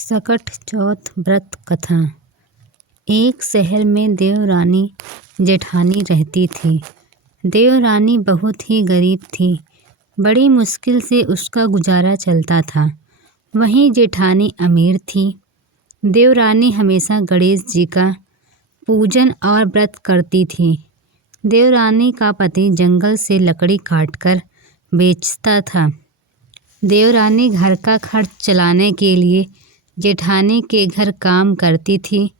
सकट चौथ व्रत कथा। एक शहर में देवरानी जेठानी रहती थी। देवरानी बहुत ही गरीब थी। बड़ी मुश्किल से उसका गुजारा चलता था। वहीं जेठानी अमीर थी। देवरानी हमेशा गणेश जी का पूजन और व्रत करती थी। देवरानी का पति जंगल से लकड़ी काटकर बेचता था। देवरानी घर का खर्च चलाने के लिए जेठानी के घर काम करती थी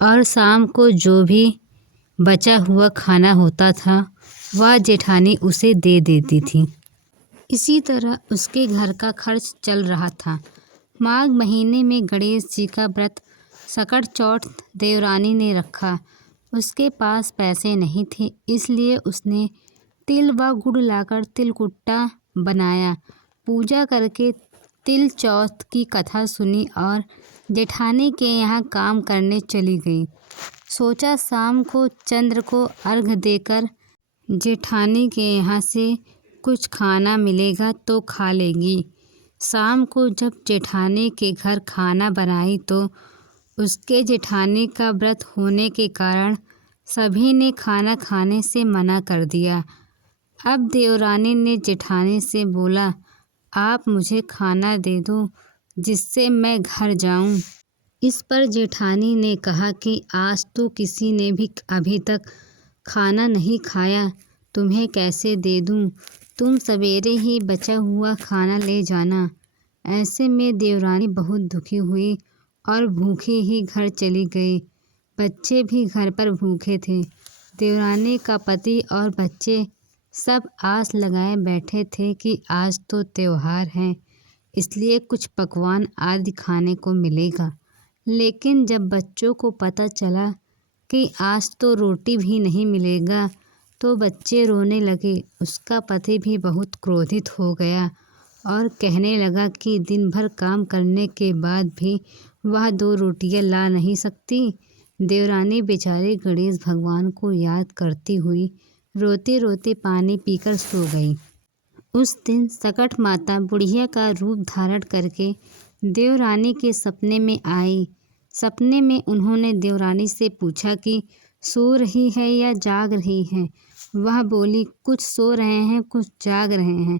और शाम को जो भी बचा हुआ खाना होता था वह जेठानी उसे दे देती थी। इसी तरह उसके घर का खर्च चल रहा था। माघ महीने में गणेश जी का व्रत सकट चौथ देवरानी ने रखा। उसके पास पैसे नहीं थे, इसलिए उसने तिल व गुड़ लाकर तिलकुट्टा बनाया। पूजा करके तिल चौथ की कथा सुनी और जेठानी के यहाँ काम करने चली गई। सोचा शाम को चंद्र को अर्घ देकर जेठानी के यहाँ से कुछ खाना मिलेगा तो खा लेगी। शाम को जब जेठानी के घर खाना बनाई तो उसके जेठानी का व्रत होने के कारण सभी ने खाना खाने से मना कर दिया। अब देवरानी ने जेठानी से बोला, आप मुझे खाना दे दो जिससे मैं घर जाऊं। इस पर जेठानी ने कहा कि आज तो किसी ने भी अभी तक खाना नहीं खाया, तुम्हें कैसे दे दूं? तुम सवेरे ही बचा हुआ खाना ले जाना। ऐसे में देवरानी बहुत दुखी हुई और भूखी ही घर चली गई। बच्चे भी घर पर भूखे थे। देवरानी का पति और बच्चे सब आस लगाए बैठे थे कि आज तो त्योहार है, इसलिए कुछ पकवान आदि खाने को मिलेगा। लेकिन जब बच्चों को पता चला कि आज तो रोटी भी नहीं मिलेगा तो बच्चे रोने लगे। उसका पति भी बहुत क्रोधित हो गया और कहने लगा कि दिन भर काम करने के बाद भी वह 2 रोटियां ला नहीं सकती। देवरानी बेचारी गणेश भगवान को याद करती हुई रोते रोते पानी पीकर सो गई। उस दिन सकट माता बुढ़िया का रूप धारण करके देवरानी के सपने में आई। सपने में उन्होंने देवरानी से पूछा कि सो रही है या जाग रही है। वह बोली, कुछ सो रहे हैं, कुछ जाग रहे हैं।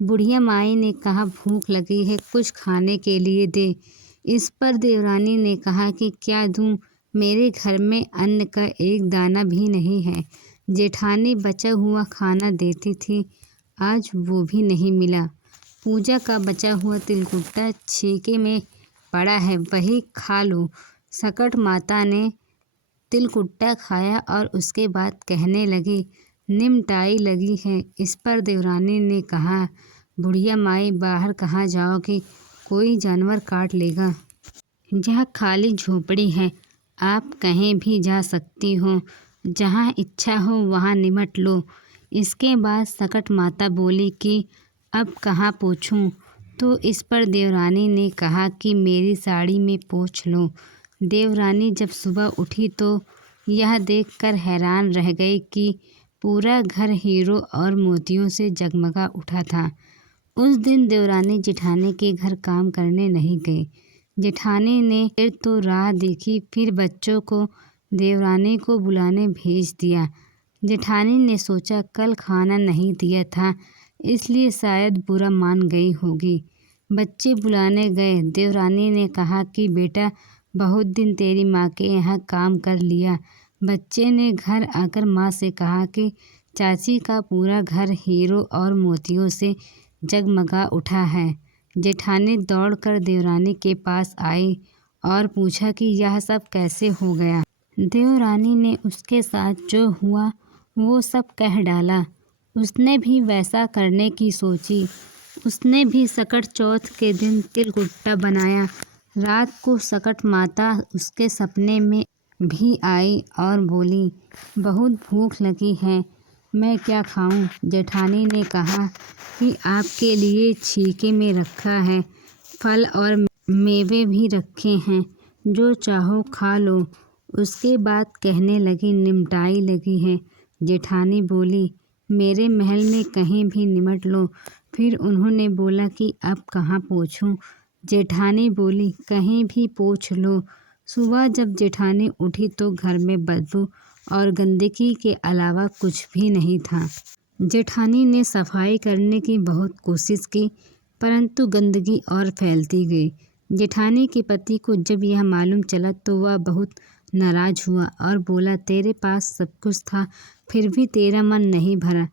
बुढ़िया माई ने कहा, भूख लगी है, कुछ खाने के लिए दे। इस पर देवरानी ने कहा कि क्या दूं, मेरे घर में अन्न का एक दाना भी नहीं है। जेठानी बचा हुआ खाना देती थी, आज वो भी नहीं मिला। पूजा का बचा हुआ तिलकुट्टा छीके में पड़ा है, वही खा लो। सकट माता ने तिलकुट्टा खाया और उसके बाद कहने लगी, निमटाई लगी है। इस पर देवरानी ने कहा, बुढ़िया माई बाहर कहाँ जाओगी, कोई जानवर काट लेगा। यह खाली झोपड़ी है, आप कहीं भी जा सकती हो, जहाँ इच्छा हो वहाँ निमट लो। इसके बाद सकट माता बोली कि अब कहाँ पोंछूं? तो इस पर देवरानी ने कहा कि मेरी साड़ी में पोंछ लो। देवरानी जब सुबह उठी तो यह देखकर हैरान रह गई कि पूरा घर हीरो और मोतियों से जगमगा उठा था। उस दिन देवरानी जेठानी के घर काम करने नहीं गई। जेठानी ने फिर तो राह देखी, फिर बच्चों को देवरानी को बुलाने भेज दिया। जेठानी ने सोचा कल खाना नहीं दिया था, इसलिए शायद बुरा मान गई होगी। बच्चे बुलाने गए। देवरानी ने कहा कि बेटा, बहुत दिन तेरी माँ के यहाँ काम कर लिया। बच्चे ने घर आकर माँ से कहा कि चाची का पूरा घर हीरो और मोतियों से जगमगा उठा है। जेठानी दौड़कर देवरानी के पास आई और पूछा कि यह सब कैसे हो गया। देवरानी ने उसके साथ जो हुआ वो सब कह डाला। उसने भी वैसा करने की सोची। उसने भी सकट चौथ के दिन तिलकुट्टा बनाया। रात को सकट माता उसके सपने में भी आई और बोली, बहुत भूख लगी है, मैं क्या खाऊं? जेठानी ने कहा कि आपके लिए छीके में रखा है, फल और मेवे भी रखे हैं, जो चाहो खा लो। उसके बाद कहने लगी, निमटाई लगी है। जेठानी बोली, मेरे महल में कहीं भी निमट लो। फिर उन्होंने बोला कि अब कहाँ पोंछूं? जेठानी बोली, कहीं भी पूछ लो। सुबह जब जेठानी उठी तो घर में बदबू और गंदगी के अलावा कुछ भी नहीं था। जेठानी ने सफाई करने की बहुत कोशिश की, परंतु गंदगी और फैलती गई। जेठानी के पति को जब यह मालूम चला तो वह बहुत नाराज हुआ और बोला, तेरे पास सब कुछ था, फिर भी तेरा मन नहीं भरा।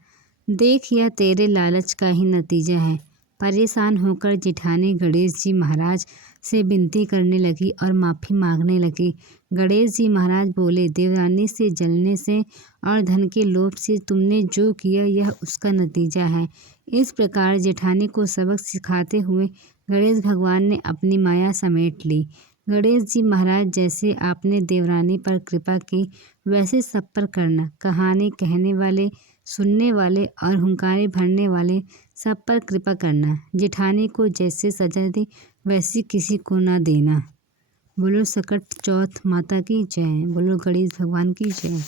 देख, यह तेरे लालच का ही नतीजा है। परेशान होकर जेठानी गणेश जी महाराज से विनती करने लगी और माफ़ी मांगने लगी। गणेश जी महाराज बोले, देवरानी से जलने से और धन के लोभ से तुमने जो किया यह उसका नतीजा है। इस प्रकार जेठानी को सबक सिखाते हुए गणेश भगवान ने अपनी माया समेट ली। गणेश जी महाराज, जैसे आपने देवरानी पर कृपा की वैसे सब पर करना। कहानी कहने वाले, सुनने वाले और हुंकारे भरने वाले सब पर कृपा करना। जेठानी को जैसे सजा दी वैसी किसी को ना देना। बोलो सकट चौथ माता की जय। बोलो गणेश भगवान की जय।